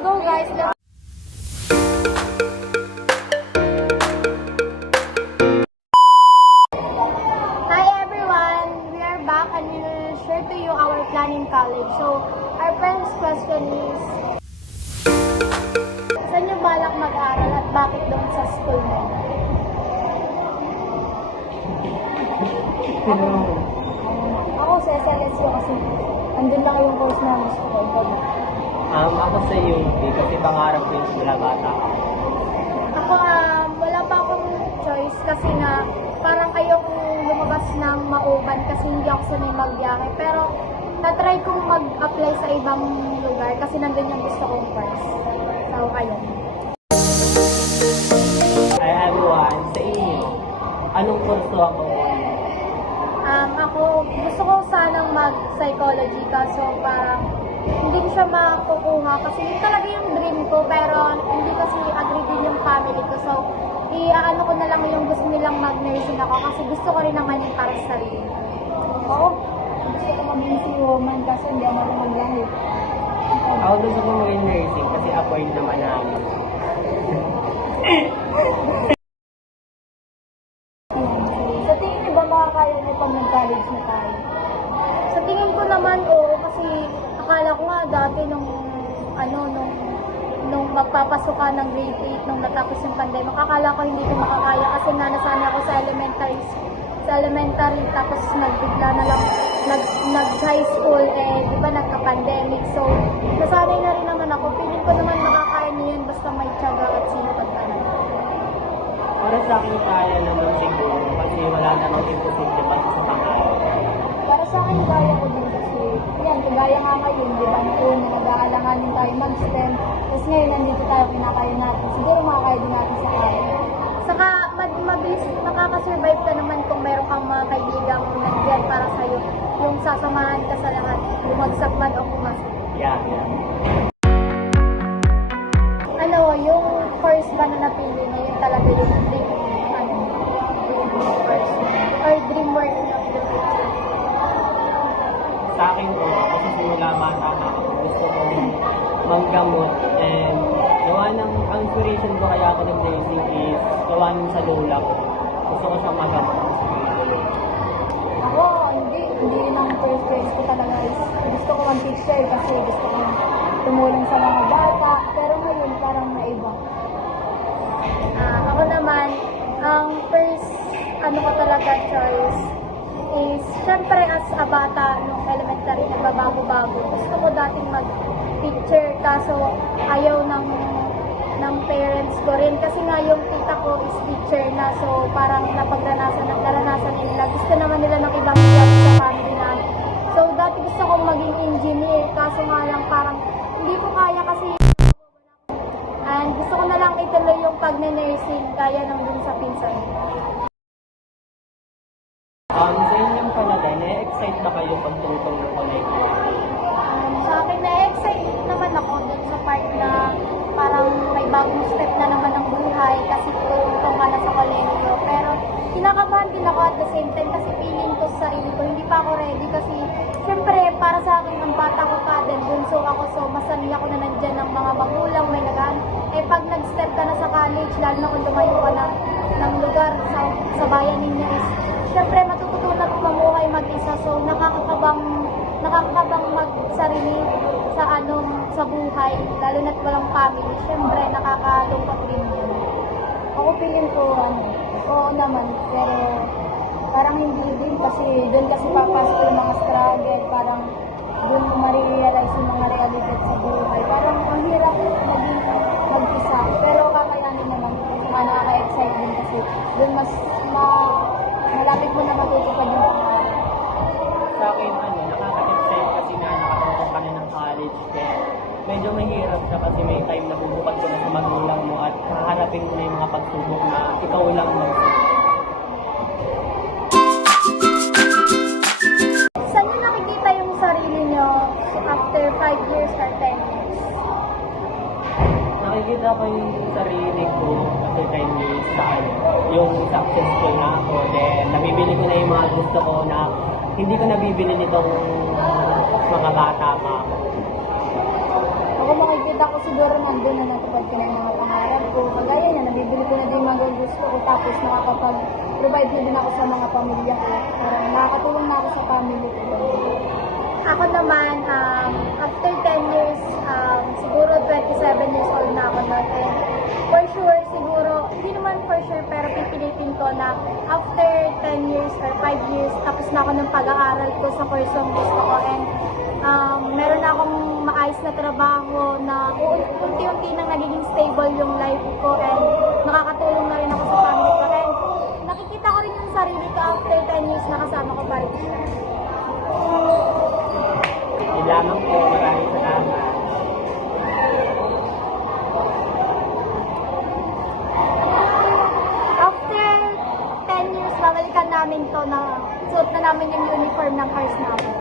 go guys. Hi everyone! We are back and we will share to you our plan in college. So, our first question is, saan niyo balak mag-aral at bakit doon sa school mo? Ako sa SLSU kasi andun lang yung course na gusto ko. Ako sa UP kasi pangarap ko yung simula bata. Ako, wala pa akong choice kasi na parang ayokong lumabas ng mauban kasi hindi ako sanay magbiyahe. Pero, na-try kong mag-apply sa ibang lugar kasi nandun yung gusto kong course. So, ayun. Hi everyone, sa inyo, anong kurso ako? Ako, gusto ko sanang mag-psychology kaso parang hindi ko siya makukuha kasi yun talaga yung dream ko pero hindi kasi agree din yung family ko. So, i-ano ko na lang yung gusto nilang mag-nursing ako kasi gusto ko rin naman yung para sa sarili. Oo, gusto ko maging si woman kasi hindi ako marunong maglahi. Ako gusto ko maging nursing kasi afford naman namin. Sa tingin niyo ba makakaya niyo pag nag-college na tayo? Sa tingin ko naman, oo, kasi akala ko nga dati nung magpapasok ka ng grade 8 nung natapos yung pandemic, akala ko hindi ko makakaya kasi nasanay ako sa elementary tapos nagbigla na lang nag-high school di ba nagka-pandemic, so nasanay na rin naman ako. Feeling ko naman makakaya niyo yun basta may tiyaga at sinipag ka na. Para sa akin kaya naman siguro kasi wala namang imposible pag sa pangalan. Para sa akin, kaya ko din kasi, yan, kagaya nga ngayon, di ba, noon na nag-aalanganin tayo mag-STEM, tapos ngayon, nandito tayo, kinakaya natin. Siguro makakaya din natin sa kaya. Saka, mabilis nakakasurvive ka naman kung meron kang mga kaibigang nandiyan para sa'yo, yung sasamahan ka sa lahat, bumagsak man o pumasok. Yeah. Yung course ba na napili mo, yun talaga yung dream, dream course, or dream work na future? Sa akin po, kasi simula bata na ako, gusto kong manggamot and gawa ng ang inspiration ko kaya ako ng nursing is gawa ng sa lola ko. Gusto ko siyang magamot. Ako, hindi yun ang first choice ko talaga is gusto ko mag-teacher kasi gusto ko tumulong sa mga bata, pero ngayon parang naiba. Ako naman, ang first ko talaga choice is, syempre as a bata nung elementary, nagbabago-bago. Gusto ko dating mag-teacher, kaso ayaw ng parents ko rin. Kasi nga yung tita ko is teacher na, so parang naranasan nila. Gusto naman nila ng ibang job sa family namin. So dati gusto kong maging engineer, kaso nga lang parang hindi ko kaya kasi and gusto ko na lang ituloy yung pag-nursing, kaya nang dun sa pinsan. Sa inyong palagay, na-excite ba kayo pagtutong ng college? Sa akin, na-excite naman ako dun sa part na parang may bagong step na naman ng buhay kasi tutong ka na sa kolehiyo. Pero kinakabahan din ako at the same time kasi feeling ko sa sarili ko, hindi pa ako ready kasi syempre para sa akin ang bata ko pa din, bunso ako, so masanay ako na nandyan ng mga magulang, may nagaan. Pag nag-step ka na sa college, lalo na kung lumayo ka na ng lugar sa bayan ninyo is syempre matututunan ko mamuhay mag-isa, so nakakakabang mag-sarili sa buhay, lalo na't walang family, syempre nakakalungkot din yun. Ako feeling ko, oo naman, pero parang hindi din kasi doon kasi papasok yung mga struggle, parang doon mo ma-realize yung mga realidad sa buhay. Parang ang hirap maging mag-isa, pero kakayanin naman, nakaka-excite din kasi doon mas malapit mo na matutupad yung pangarap. Sa akin, nakaka-excite kasi na nakatapos ka na ng college. Kaya medyo mahirap siya kasi may time na bubukad ko na sa magulang mo at haharapin mo na yung mga pagsubok na ikaw lang mo. Saan nyo nakikita yung sarili nyo after 5 years or 10 years? Nakikita ko yung sarili ko after 10 years sa yung successful na ako. Then, nabibili ko na yung mga gusto ko na hindi ko nabibili nitong mga bata pa. Ako makikita ko siguro nandun na natupad ko na yung mga pangarap ko. Kagaya niya, nabibili ko na din yung mga gusto ko, tapos nakakapag-provide na din ako sa mga pamilya ko. Parang nakakatulong na ako sa family ko. Ako naman, after 10 years, siguro 27 years old na ako nun. And for sure, siguro, hindi naman for sure, pero pipilitin ko na after 10 years or 5 years, tapos na ako ng pag-aaral ko sa course ng gusto ko. And meron na akong maayos na trabaho na unti-unti nang nagiging stable yung life ko and nakakatulong na rin ako sa family ko. And nakikita ko rin yung sarili ko after 10 years na kasama ko pa rin siya. Yun lamang po. Maraming salamat. After 10 years, babalikan namin to na suot na namin yung uniform ng cars namin.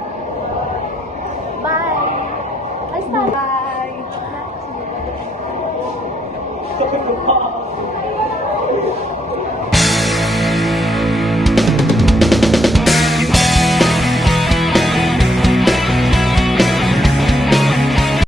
Bye! Ay, stop! Bye!